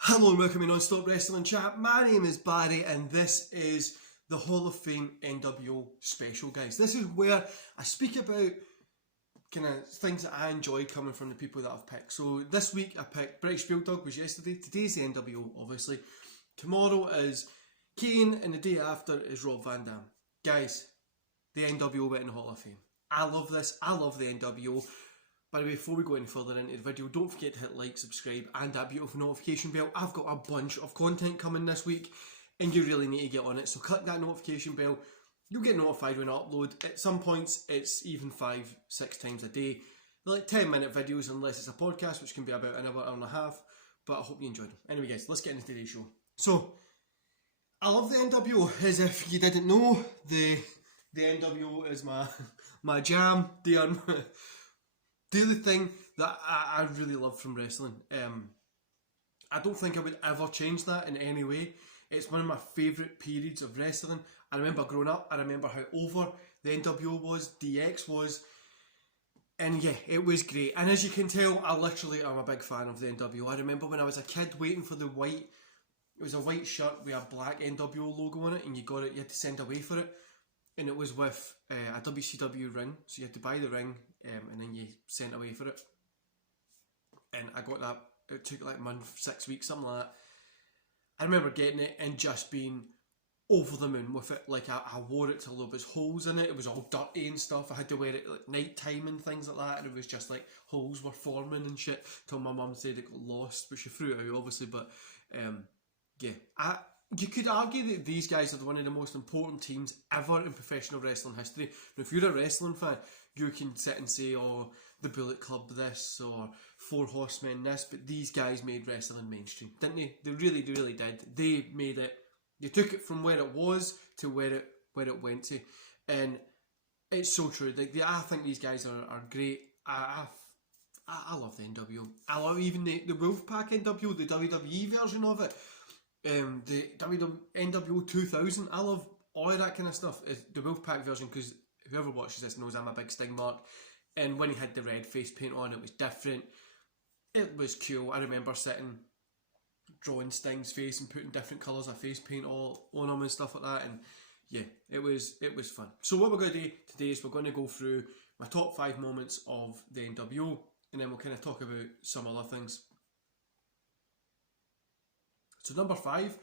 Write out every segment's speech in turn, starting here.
Hello and welcome to Non-Stop Wrestling Chat. My name is Barry and this is the Hall of Fame NWO special, guys. This is where I speak about kind of things that I enjoy coming from the people that I've picked. So this week I picked British Bulldog was yesterday. Today's the NWO, obviously. Tomorrow is Kane and the day after is Rob Van Dam. Guys, the NWO went in the Hall of Fame. I love this. I love the NWO. By the way, before we go any further into the video, don't forget to hit like, subscribe and that beautiful notification bell. I've got a bunch of content coming this week and you really need to get on it. So click that notification bell. You'll get notified when I upload. At some points, it's even 5-6 times a day. They're like 10-minute videos unless it's a podcast, which can be about an hour and a half. But I hope you enjoyed them. Anyway, guys, let's get into today's show. So, I love the NWO. As if you didn't know, the NWO is my jam. They are do the thing that I really love from wrestling. I don't think I would ever change that in any way. It's one of my favourite periods of wrestling. I remember growing up, I remember how over the NWO was, DX was, and yeah, it was great. And as you can tell, I literally am a big fan of the NWO. I remember when I was a kid waiting for the white, it was a white shirt with a black NWO logo on it, and you got it, you had to send away for it. And it was with a WCW ring, so you had to buy the ring and then you sent away for it. And I got that, it took like a month, 6 weeks, something like that. I remember getting it and just being over the moon with it. Like I wore it till there was holes in it, it was all dirty and stuff. I had to wear it like night time and things like that, and it was just like holes were forming and shit till my mum said it got lost, but she threw it out obviously. But yeah, you could argue that these guys are one of the most important teams ever in professional wrestling history. Now, if you're a wrestling fan, you can sit and say, oh, the Bullet Club this, or Four Horsemen this, but these guys made wrestling mainstream, didn't they? They really did. They made it, they took it from where it was to where it went to. And it's so true. Like, I think these guys are great. I love the NWO. I love even the Wolfpack NWO, the WWE version of it. The NWO 2000, I love all of that kind of stuff. Is the Wolfpack version, because whoever watches this knows I'm a big Sting mark, and when he had the red face paint on, it was different. It was cool. I remember sitting, drawing Sting's face and putting different colours of face paint all on him and stuff like that, and yeah, it was fun. So what we're going to do today is we're going to go through my top 5 moments of the NWO, and then we'll kind of talk about some other things. So number 5,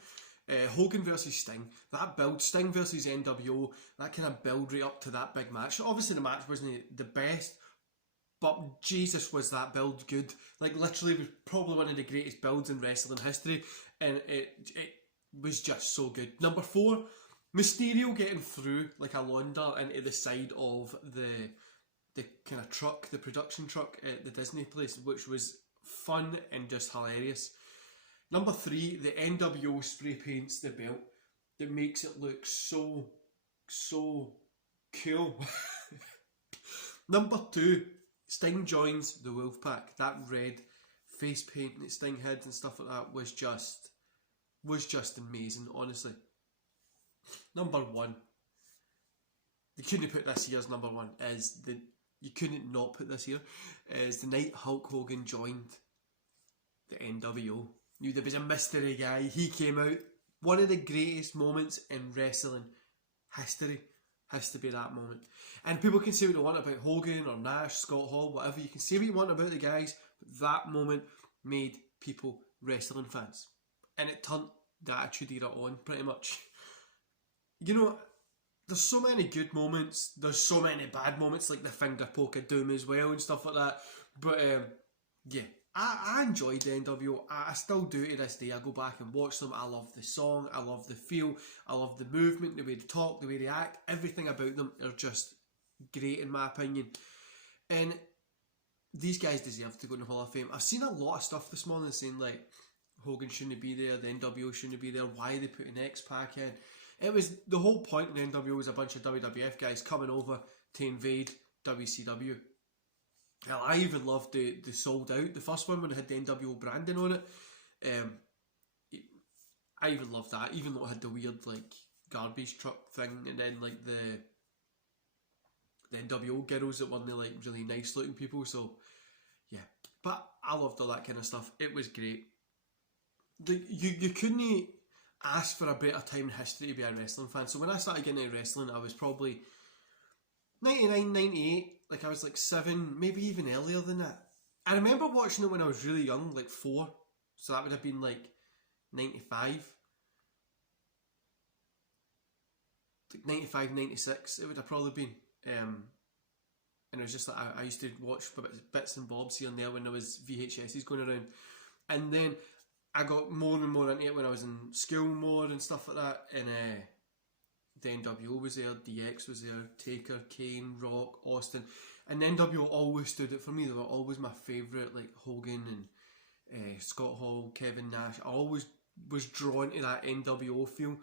Hogan versus Sting. That build, Sting versus NWO, that kind of build right up to that big match. Obviously the match wasn't the best, but Jesus was that build good. Like literally it was probably one of the greatest builds in wrestling history, and it was just so good. Number 4, Mysterio getting through like a launder into the side of the kind of truck, the production truck at the Disney place, which was fun and just hilarious. Number 3, the NWO spray paints the belt that makes it look so cool. Number 2, Sting joins the Wolfpack. That red face paint that Sting had and stuff like that was just amazing, honestly. Number 1, you couldn't put this here as number 1, you couldn't not put this here, is the night Hulk Hogan joined the NWO. Knew there was a mystery guy, he came out. One of the greatest moments in wrestling history has to be that moment. And people can say what they want about Hogan or Nash, Scott Hall, whatever. You can say what you want about the guys, but that moment made people wrestling fans. And it turned the Attitude Era on, pretty much. You know, there's so many good moments, there's so many bad moments, like the finger poke of doom as well and stuff like that. But yeah, I enjoyed the NWO. I still do to this day. I go back and watch them. I love the song, I love the feel, I love the movement, the way they talk, the way they act. Everything about them are just great in my opinion. And these guys deserve to go in the Hall of Fame. I've seen a lot of stuff this morning saying like Hogan shouldn't be there, the NWO shouldn't be there, why are they putting X-Pac in? It was, the whole point of the NWO was a bunch of WWF guys coming over to invade WCW. Hell, I even loved the Sold Out, the first one when it had the NWO branding on it. I even loved that, even though it had the weird like garbage truck thing, and then like the NWO girls that weren't like really nice looking people. So yeah, but I loved all that kind of stuff. It was great. you couldn't ask for a better time in history to be a wrestling fan. So when I started getting into wrestling, I was probably 99, 98. Like I was like 7, maybe even earlier than that. I remember watching it when I was really young, like 4. So that would have been like 95. Like 95, 96 it would have probably been. And it was just like I used to watch bits and bobs here and there when there was VHSs going around. And then I got more and more into it when I was in school more and stuff like that. And the NWO was there, DX was there, Taker, Kane, Rock, Austin. And the NWO always stood out for me. They were always my favourite, like Hogan and Scott Hall, Kevin Nash. I always was drawn to that NWO feel.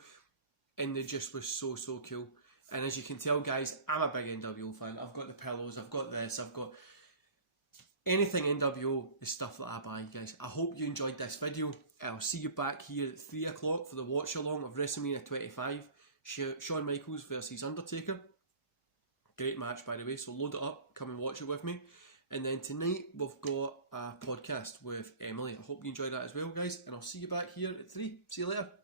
And they just was so cool. And as you can tell, guys, I'm a big NWO fan. I've got the pillows, I've got this, I've got anything NWO is stuff that I buy, guys. I hope you enjoyed this video. I'll see you back here at 3 o'clock for the watch along of WrestleMania 25. Shawn Michaels versus Undertaker. Great match, by the way, so load it up, come and watch it with me. And then tonight we've got a podcast with Emily. I hope you enjoyed that as well, guys. And I'll see you back here at 3. See you later.